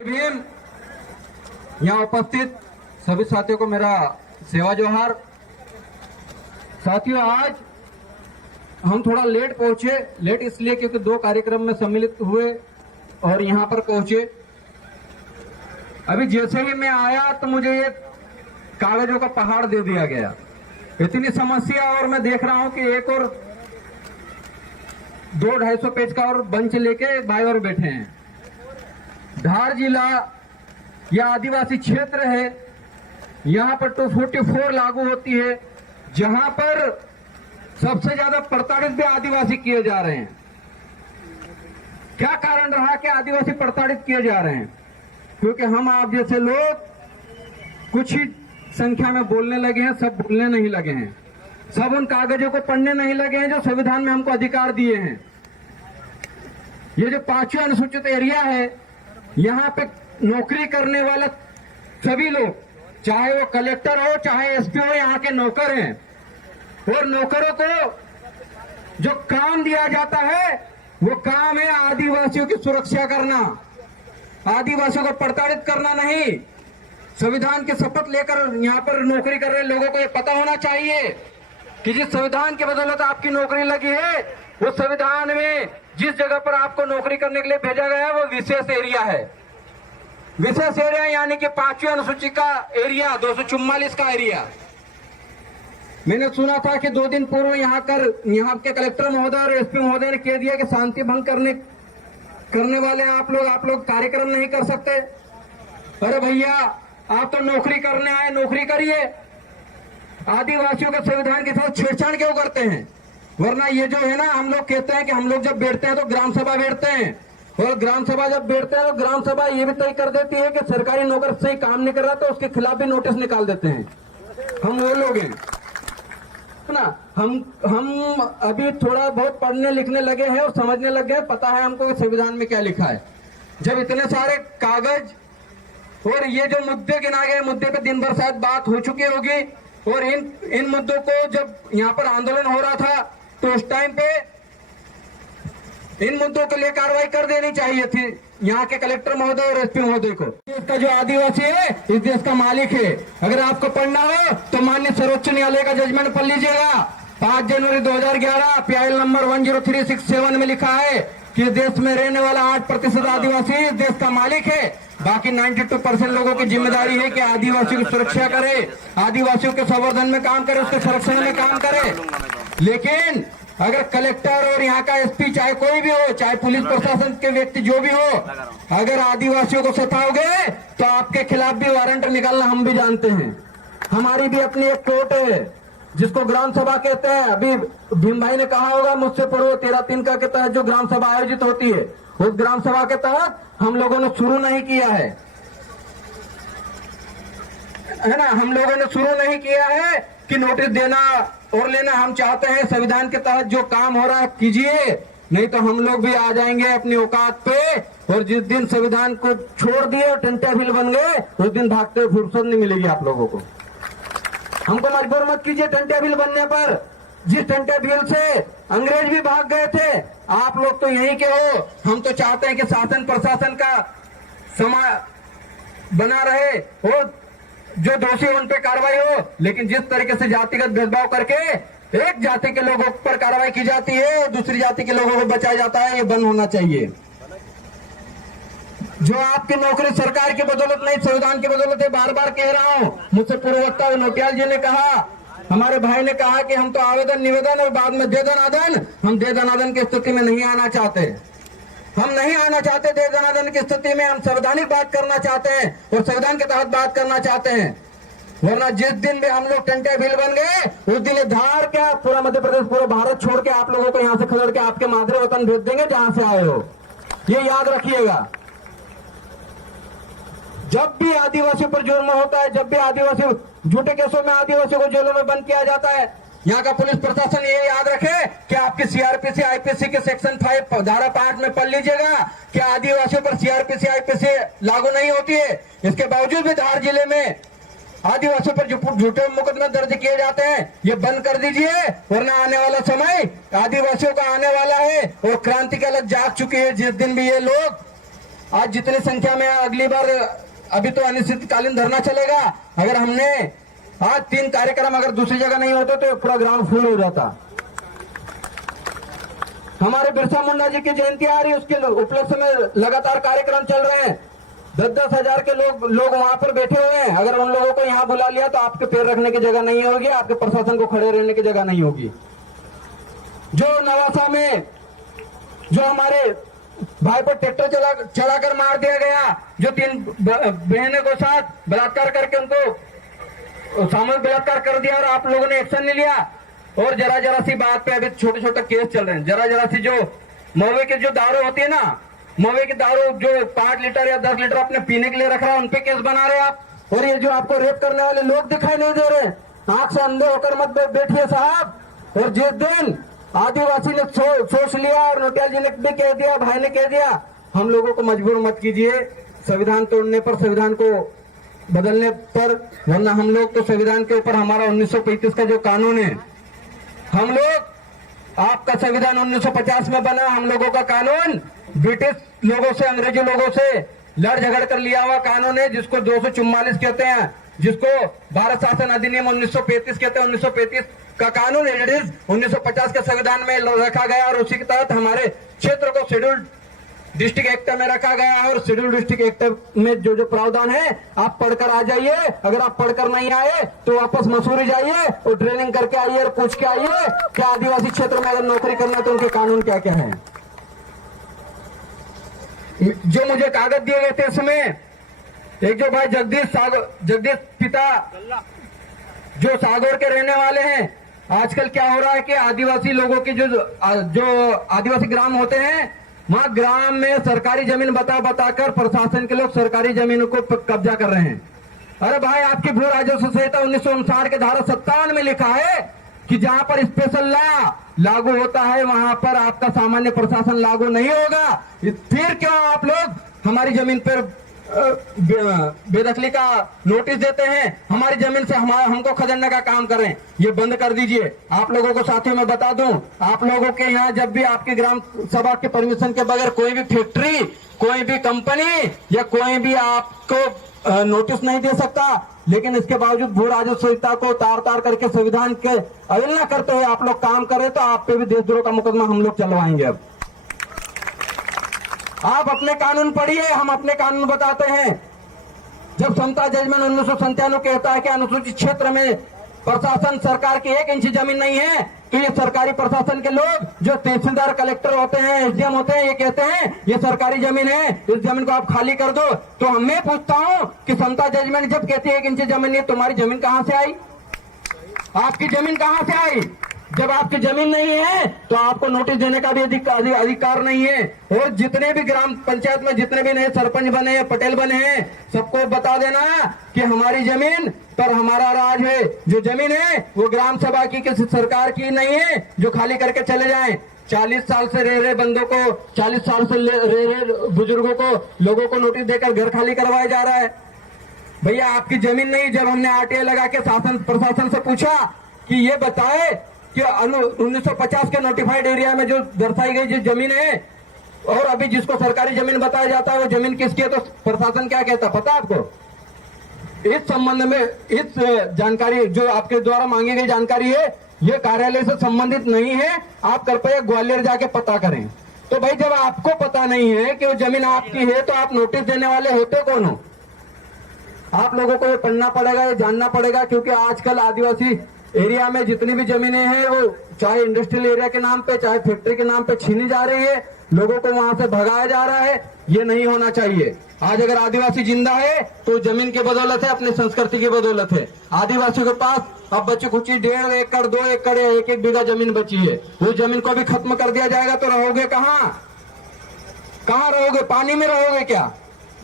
भीम, यहाँ उपस्थित सभी साथियों को मेरा सेवा जोहार। साथियों, आज हम थोड़ा लेट पहुंचे। लेट इसलिए क्योंकि दो कार्यक्रम में सम्मिलित हुए और यहाँ पर पहुंचे। अभी जैसे ही मैं आया तो मुझे ये कागजों का पहाड़ दे दिया गया। इतनी समस्या, और मैं देख रहा हूं कि एक और 200-250 पेज का और बंच लेके भाई और बैठे हैं। धार जिला या आदिवासी क्षेत्र है, यहाँ पर 244 लागू होती है, जहां पर सबसे ज्यादा प्रताड़ित भी आदिवासी किए जा रहे हैं। क्या कारण रहा कि आदिवासी प्रताड़ित किए जा रहे हैं? क्योंकि हम आप जैसे लोग कुछ ही संख्या में बोलने लगे हैं, सब बोलने नहीं लगे हैं, सब उन कागजों को पढ़ने नहीं लगे हैं जो संविधान में हमको अधिकार दिए हैं। ये जो 5वें अनुसूचित एरिया है, यहाँ पे नौकरी करने वाला सभी लोग, चाहे वो कलेक्टर हो चाहे एसपी हो, यहाँ के नौकर हैं। और नौकरों को जो काम दिया जाता है वो काम है आदिवासियों की सुरक्षा करना, आदिवासियों को प्रताड़ित करना नहीं। संविधान की शपथ लेकर यहाँ पर नौकरी कर रहे लोगों को ये पता होना चाहिए कि जिस संविधान की बदौलत आपकी नौकरी लगी है, वो संविधान में जिस जगह पर आपको नौकरी करने के लिए भेजा गया है वो विशेष एरिया है। विशेष एरिया यानी कि 5वीं अनुसूची का एरिया, 244 का एरिया। मैंने सुना था कि 2 दिन पूर्व यहाँ के कलेक्टर महोदय और एसपी महोदय ने कह दिया कि शांति भंग करने वाले आप लोग कार्यक्रम नहीं कर सकते। अरे भैया, आप तो नौकरी करने आए, नौकरी करिए। आदिवासियों के संविधान के साथ छेड़छाड़ क्यों करते हैं? वरना ये जो है ना, हम लोग कहते हैं कि हम लोग जब बैठते हैं तो ग्राम सभा बैठते हैं, और ग्राम सभा जब बैठते हैं तो ग्राम सभा ये भी तय कर देती है कि सरकारी नौकर सही काम नहीं कर रहा तो उसके खिलाफ भी नोटिस निकाल देते हैं। हम वो लोग हैं ना। हम अभी थोड़ा बहुत पढ़ने लिखने लगे हैं और समझने लग गए, पता है हमको कि संविधान में क्या लिखा है। जब इतने सारे कागज और ये जो मुद्दे गिना गए, मुद्दे पे दिन भर शायद बात हो चुकी होगी, और इन मुद्दों को जब यहाँ पर आंदोलन हो रहा था तो उस टाइम पे इन मुद्दों के लिए कार्रवाई कर देनी चाहिए थी यहाँ के कलेक्टर महोदय और एसपी महोदय को। इसका जो आदिवासी है इस देश का मालिक है। अगर आपको पढ़ना हो तो माननीय सर्वोच्च न्यायालय का जजमेंट पढ़ लीजिएगा। 5 जनवरी 2011 PIL नंबर 10367 में लिखा है कि देश में रहने वाला 8% आदिवासी इस देश का मालिक है। बाकी 92% लोगों की जिम्मेदारी है कि आदिवासियों की सुरक्षा करे, आदिवासियों के संवर्धन में काम करे, उसके संरक्षण में काम करे। लेकिन अगर कलेक्टर और यहाँ का एसपी, चाहे कोई भी हो, चाहे पुलिस प्रशासन के व्यक्ति जो भी हो, अगर आदिवासियों को सताओगे तो आपके खिलाफ भी वारंट निकालना हम भी जानते हैं। हमारी भी अपनी एक कोर्ट है जिसको ग्राम सभा कहते हैं। अभी भीम भाई ने कहा होगा मुझसे पढ़ो, 13-3 के तहत जो ग्राम सभा आयोजित होती है, उस ग्राम सभा के तहत हम लोगों ने शुरू नहीं किया है ना। हम लोगों ने शुरू नहीं किया है कि नोटिस देना और लेना। हम चाहते हैं संविधान के तहत जो काम हो रहा है कीजिए, नहीं तो हम लोग भी आ जाएंगे अपनी औकात पे। और जिस दिन संविधान को छोड़ दिए और टंटे बन गए, उस दिन भागते हुए फुर्सत नहीं मिलेगी आप लोगों को। हमको मजबूर मत कीजिए टंटे बिल बनने पर। जिस टंटे बिल से अंग्रेज भी भाग गए थे, आप लोग तो यहीं के हो। हम तो चाहते हैं कि शासन प्रशासन का समाज बना रहे और जो दोषी उन पे कार्रवाई हो। लेकिन जिस तरीके से जातिगत भेदभाव करके एक जाति के लोगों पर कार्रवाई की जाती है और दूसरी जाति के लोगों को बचाया जाता है, ये बंद होना चाहिए। जो आपकी नौकरी सरकार की बदौलत नहीं, संविधान की बदौलत है। बार बार कह रहा हूं, मुझसे पूर्व वक्ता नोटियाल जी ने कहा, हमारे भाई ने कहा कि हम तो आवेदन निवेदन और बाद में दे दनादन, हम दे दनादन की स्थिति में नहीं आना चाहते। हम नहीं आना चाहते दे दनादन की स्थिति में। हम संवैधानिक बात करना चाहते हैं और संविधान के तहत बात करना चाहते हैं। वरना जिस दिन भी हम लोग टंटे भील बन गए, उस दिन ये धार क्या पूरा मध्य प्रदेश, पूरा भारत छोड़ के आप लोगों को यहाँ से खदेड़ के आपके मादरे वतन भेज देंगे जहां से आए हो। ये याद रखिएगा। जब भी आदिवासियों पर जुर्म होता है, जब भी आदिवासी झूठे केसों में आदिवासियों को जेलों में बंद किया जाता है, यहाँ का पुलिस प्रशासन ये याद रखे कि आपकी सीआरपीसी आईपीसी के सेक्शन 5 धारा 5 में पढ़ लीजिएगा कि आदिवासियों पर सीआरपीसी आईपीसी लागू नहीं होती है। इसके बावजूद भी धार जिले में आदिवासियों पर झूठे मुकदमे दर्ज किए जाते हैं। ये बंद कर दीजिए, वरना आने वाला समय आदिवासियों का आने वाला है और क्रांति की अलग जाग चुकी है। जिस दिन भी ये लोग आज जितनी संख्या में अगली बार, अभी तो अनिश्चितकालीन धरना चलेगा, अगर हमने आज 3 कार्यक्रम अगर दूसरी जगह नहीं होते तो पूरा ग्राउंड फुल हो जाता। हमारे बिरसा मुंडा जी की जयंती आ रही है, उसके उपलक्ष्य में लगातार कार्यक्रम चल रहे हैं। 10-10 हजार के लोग वहां पर बैठे हुए हैं। अगर उन लोगों को यहाँ बुला लिया तो आपके पैर रखने की जगह नहीं होगी, आपके प्रशासन को खड़े रहने की जगह नहीं होगी। जो नवासा में जो हमारे भाई पर ट्रैक्टर चलाकर मार दिया गया, जो 3 बहनों को साथ बलात्कार करके उनको सामूहिक बलात्कार कर दिया और आप लोगों ने एक्शन नहीं लिया, और जरा सी बात पे अभी छोटे छोटे केस चल रहे हैं। जरा सी जो महुए की जो दारू होती है ना, महुए की दारू जो 5 लीटर या 10 लीटर अपने पीने के लिए रख रहा है, उनपे केस बना रहे आप। और ये जो आपको रेप करने वाले लोग दिखाई नहीं दे रहे, आंख से अंधे होकर मत बैठिए साहब। और जिस दिन आदिवासी ने सोच लिया और नोटियाल जी ने भी कह दिया, भाई ने कह दिया, हम लोगों को मजबूर मत कीजिए संविधान तोड़ने पर, संविधान को बदलने पर, वरना हम लोग तो संविधान के ऊपर हमारा 1935 का जो कानून है, हम लोग, आपका संविधान 1950 में बना, हम लोगों का कानून ब्रिटिश लोगों से, अंग्रेजी लोगों से लड़ झगड़ कर लिया हुआ कानून है, जिसको 244 कहते हैं, जिसको भारत शासन अधिनियम 1935 कहते हैं। 1935 का कानून एडिस 1950 के संविधान में रखा गया और उसी के तहत हमारे क्षेत्र को शेड्यूल्ड डिस्ट्रिक्ट एक्ट में रखा गया है। और शेड्यूल्ड डिस्ट्रिक्ट एक्ट में जो जो प्रावधान है, आप पढ़कर आ जाइए। अगर आप पढ़कर नहीं आए तो वापस मसूरी जाइए और ट्रेनिंग करके आइए और पूछ के आइए कि आदिवासी क्षेत्र में अगर नौकरी करना तो उनके कानून क्या क्या है। जो मुझे कागज दिए गए थे इसमें, एक जो भाई जगदीश पिता जो सागौर के रहने वाले हैं, आजकल क्या हो रहा है कि आदिवासी लोगों की जो आदिवासी ग्राम होते हैं, वहां ग्राम में सरकारी जमीन बताकर प्रशासन के लोग सरकारी जमीनों को कब्जा कर रहे हैं। अरे भाई, आपकी भू राजस्व संहिता 1959 के धारा 57 में लिखा है कि जहां पर स्पेशल लॉ लागू होता है वहां पर आपका सामान्य प्रशासन लागू नहीं होगा। फिर क्यों आप लोग हमारी जमीन पर बेदखली का नोटिस देते हैं, हमारी जमीन से हमको खदेड़ने का काम कर रहे हैं? ये बंद कर दीजिए। आप लोगों को साथियों में बता दूं, आप लोगों के यहाँ जब भी आपकी ग्राम सभा के परमिशन के बगैर कोई भी फैक्ट्री, कोई भी कंपनी या कोई भी आपको नोटिस नहीं दे सकता, लेकिन इसके बावजूद भू राजस्व संहिता को तार करके संविधान के अवहेलना करते हुए आप लोग काम कर रहे, तो आप पे भी देशद्रोह का मुकदमा हम लोग चलवाएंगे। अब आप अपने कानून पढ़िए, हम अपने कानून बताते हैं। जब समता जजमेंट 1997 कहता है कि अनुसूचित क्षेत्र में प्रशासन सरकार की 1 इंच जमीन नहीं है, तो ये सरकारी प्रशासन के लोग जो तहसीलदार, कलेक्टर होते हैं, एसडीएम होते हैं, ये कहते हैं ये सरकारी जमीन है, इस जमीन को आप खाली कर दो। तो मैं पूछता हूं कि समता जजमेंट जब कहती है 1 इंच जमीन नहीं, तुम्हारी जमीन कहां से आई? आपकी जमीन कहां से आई? जब आपकी जमीन नहीं है तो आपको नोटिस देने का भी अधिकार नहीं है। और जितने भी ग्राम पंचायत में जितने भी नए सरपंच बने हैं, पटेल बने हैं, सबको बता देना कि हमारी जमीन पर हमारा राज है। जो जमीन है वो ग्राम सभा की, किसी सरकार की नहीं है जो खाली करके चले जाएं। 40 साल से रह रहे बंदों को, 40 साल से रह रहे बुजुर्गों को, लोगों को नोटिस देकर घर खाली करवाया जा रहा है। भैया, आपकी जमीन नहीं। जब हमने आरटीआई लगा के शासन प्रशासन से पूछा कि ये बताए कि 1950 के नोटिफाइड एरिया में जो दर्शाई गई जो जमीन है और अभी जिसको सरकारी जमीन बताया जाता है वो जमीन किसकी है, तो प्रशासन क्या कहता पता आपको? इस संबंध में इस जानकारी जो आपके द्वारा मांगी गई जानकारी है, ये कार्यालय से संबंधित नहीं है। आप कृपया ग्वालियर जाके पता करें। तो भाई, जब आपको पता नहीं है कि वो जमीन आपकी है, तो आप नोटिस देने वाले होते कौन हो? आप लोगों को ये पढ़ना पड़ेगा, ये जानना पड़ेगा, क्योंकि आजकल आदिवासी एरिया में जितनी भी जमीनें हैं वो चाहे इंडस्ट्रियल एरिया के नाम पे, चाहे फैक्ट्री के नाम पे छीनी जा रही है, लोगों को वहां से भगाया जा रहा है। ये नहीं होना चाहिए। आज अगर आदिवासी जिंदा है तो जमीन की बदौलत है, अपनी संस्कृति की बदौलत है। आदिवासियों के पास अब बची कुछ 1.5 एकड़, 2 एकड़ या 1-1 बीघा जमीन बची है। वो जमीन को भी खत्म कर दिया जाएगा तो रहोगे कहाँ रहोगे? पानी में रहोगे क्या?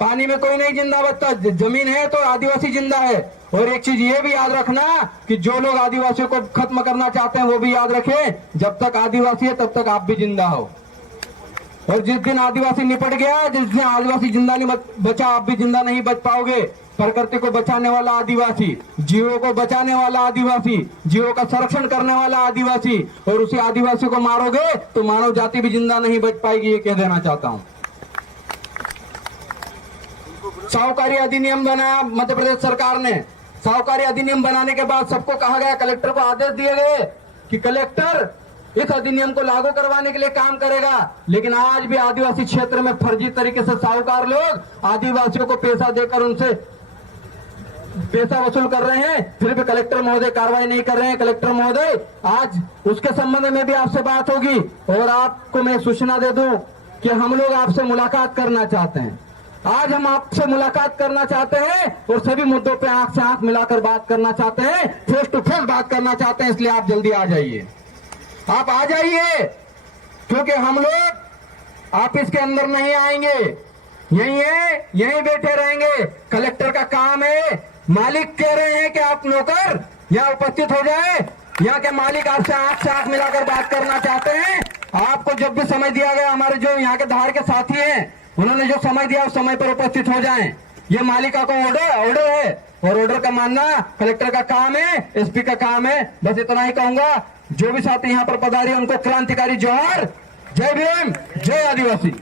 पानी में कोई नहीं जिंदा बचता। जमीन है तो आदिवासी जिंदा है। और एक चीज ये भी याद रखना कि जो लोग आदिवासियों को खत्म करना चाहते हैं वो भी याद रखें, जब तक आदिवासी है तब तक आप भी जिंदा हो। और जिस दिन आदिवासी निपट गया, जिस दिन आदिवासी जिंदा नहीं बचा, आप भी जिंदा नहीं बच पाओगे। प्रकृति को बचाने वाला आदिवासी, जीवों को बचाने वाला आदिवासी, जीवों का संरक्षण करने वाला आदिवासी, और उसी आदिवासी को मारोगे तो मानव जाति भी जिंदा नहीं बच पाएगी। ये कह देना चाहता हूं। साहूकारी अधिनियम बनाया मध्य प्रदेश सरकार ने। साहूकारी अधिनियम बनाने के बाद सबको कहा गया, कलेक्टर को आदेश दिए गए कि कलेक्टर इस अधिनियम को लागू करवाने के लिए काम करेगा। लेकिन आज भी आदिवासी क्षेत्र में फर्जी तरीके से साहूकार लोग आदिवासियों को पैसा देकर उनसे पैसा वसूल कर रहे हैं, फिर भी कलेक्टर महोदय कार्रवाई नहीं कर रहे हैं। कलेक्टर महोदय, आज उसके संबंध में भी आपसे बात होगी और आपको मैं सूचना दे दूं कि हम लोग आपसे मुलाकात करना चाहते हैं। आज हम आपसे मुलाकात करना चाहते हैं और सभी मुद्दों पे आंख से आंख मिलाकर बात करना चाहते हैं, फेस टू फेस बात करना चाहते हैं। इसलिए आप जल्दी आ जाइए, आप आ जाइए, क्योंकि हम लोग ऑफिस के अंदर नहीं आएंगे, यही है, यहीं बैठे रहेंगे। कलेक्टर का काम है, मालिक कह रहे हैं कि आप नौकर यहाँ उपस्थित हो जाए। यहाँ के मालिक आपसे आंख मिलाकर बात करना चाहते हैं। आपको जब भी समय दिया गया, हमारे जो यहाँ के धार के साथी हैं, उन्होंने जो समय दिया उस समय पर उपस्थित हो जाएं। ये मालिका का ऑर्डर है और ऑर्डर का मानना कलेक्टर का काम है, एसपी का काम है। बस इतना ही कहूंगा। जो भी साथी यहाँ पर पधारे उनको क्रांतिकारी जोहार। जय भीम, जय आदिवासी।